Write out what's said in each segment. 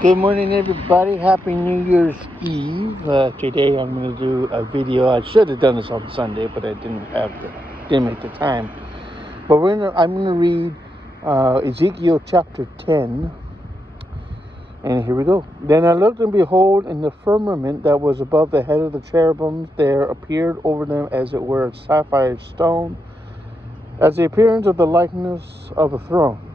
Good morning, everybody. Happy New Year's Eve. Today I'm going to do a video. I should have done this on Sunday, but I didn't make the time. But I'm going to read Ezekiel chapter 10. And here we go. Then I looked, and behold, in the firmament that was above the head of the cherubims, there appeared over them as it were a sapphire stone, as the appearance of the likeness of a throne.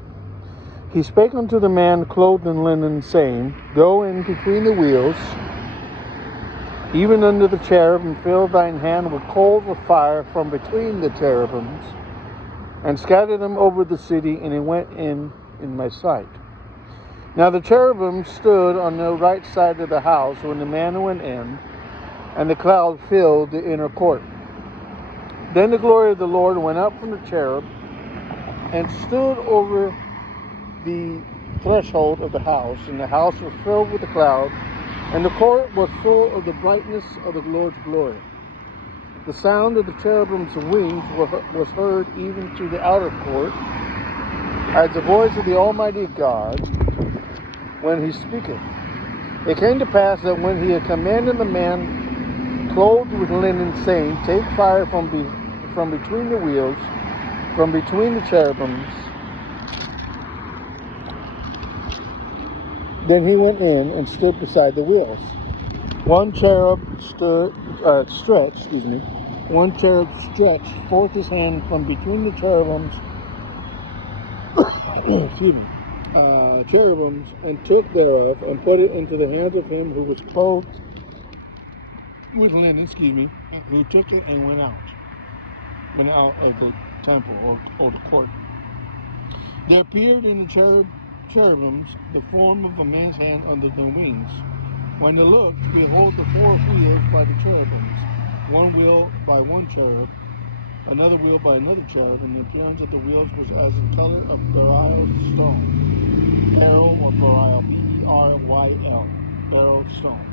He spake unto the man clothed in linen, saying, Go in between the wheels, even under the cherub, and fill thine hand with coals of fire from between the cherubims, and scatter them over the city. And he went in my sight. Now the cherubim stood on the right side of the house when the man went in, and the cloud filled the inner court. Then the glory of the Lord went up from the cherub, and stood over the threshold of the house, and the house was filled with the cloud, and the court was full of the brightness of the Lord's glory. The sound of the cherubim's wings was heard even to the outer court, as the voice of the Almighty God when he speaketh. It came to pass that when he had commanded the man clothed with linen, saying, Take fire from between the wheels, from between the cherubims, then he went in and stood beside the wheels. One cherub stretched forth his hand from between the cherubims, cherubims, and took thereof, and put it into the hands of him who was clothed with linen, who took it and went out of the temple or the court. There appeared in the cherubims the form of a man's hand under their wings. When they looked, behold, the four wheels by the cherubims, one wheel by one cherub, another wheel by another cherub, and the appearance of the wheels was as the color of beryl stone, beryl or beryl, B-E-R-Y-L, beryl stone.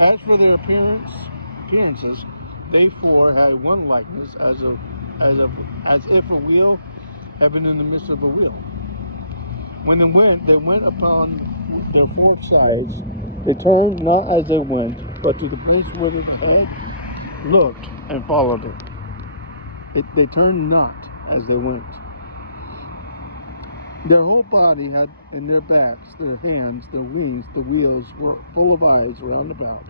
As for their appearances, they four had one likeness, as if a wheel had been in the midst of a wheel. When they went upon their four sides. They turned not as they went, but to the place whither the head looked, and followed it. They turned not as they went. Their whole body had, in their backs, their hands, their wings, the wheels were full of eyes round about,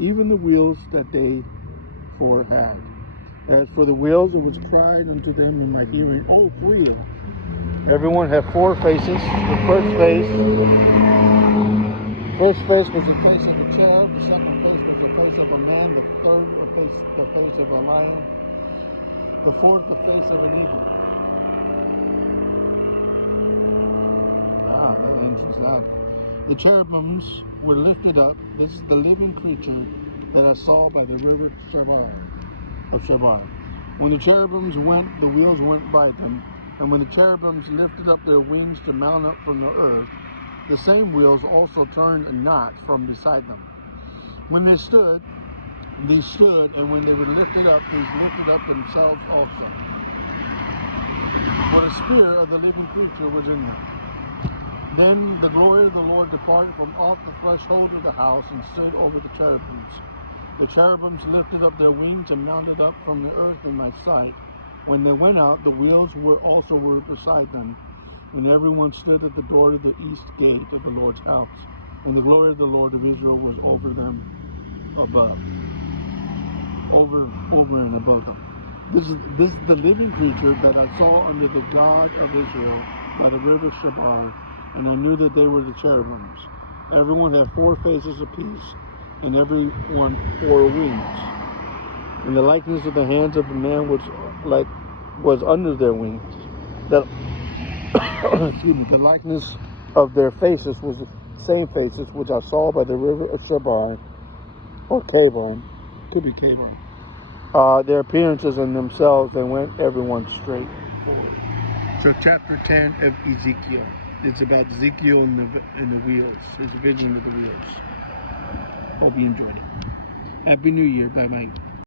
even the wheels that they four had. As for the wheels, it was cried unto them in my hearing, O wheel. Everyone had four faces. The first face was the face of a cherub. The second face was the face of a man. The third the face of a lion. The fourth, the face of an eagle. That answers that. The cherubims were lifted up. This is the living creature that I saw by the river Chebar. When the cherubims went, the wheels went by them. And when the cherubims lifted up their wings to mount up from the earth, the same wheels also turned not from beside them. When they stood, and when they were lifted up, these lifted up themselves also. For the spirit of the living creature was in them. Then the glory of the Lord departed from off the threshold of the house, and stood over the cherubims. The cherubims lifted up their wings and mounted up from the earth in my sight. When they went out, the wheels were beside them, and everyone stood at the door of the east gate of the Lord's house. And the glory of the Lord of Israel was over them above. Over and above them. This is the living creature that I saw under the God of Israel by the river Chebar, and I knew that they were the cherubims. Everyone had four faces apiece, and every one four wings. And the likeness of the hands of the man was under their wings. The likeness of their faces was the same faces which I saw by the river of Chebar, or Kabar, could be Kabar. Their appearances in themselves, they went everyone straight forward. So chapter 10 of Ezekiel. It's about Ezekiel and the wheels, his vision of the wheels. Hope you enjoyed it. Happy New Year. Bye-bye.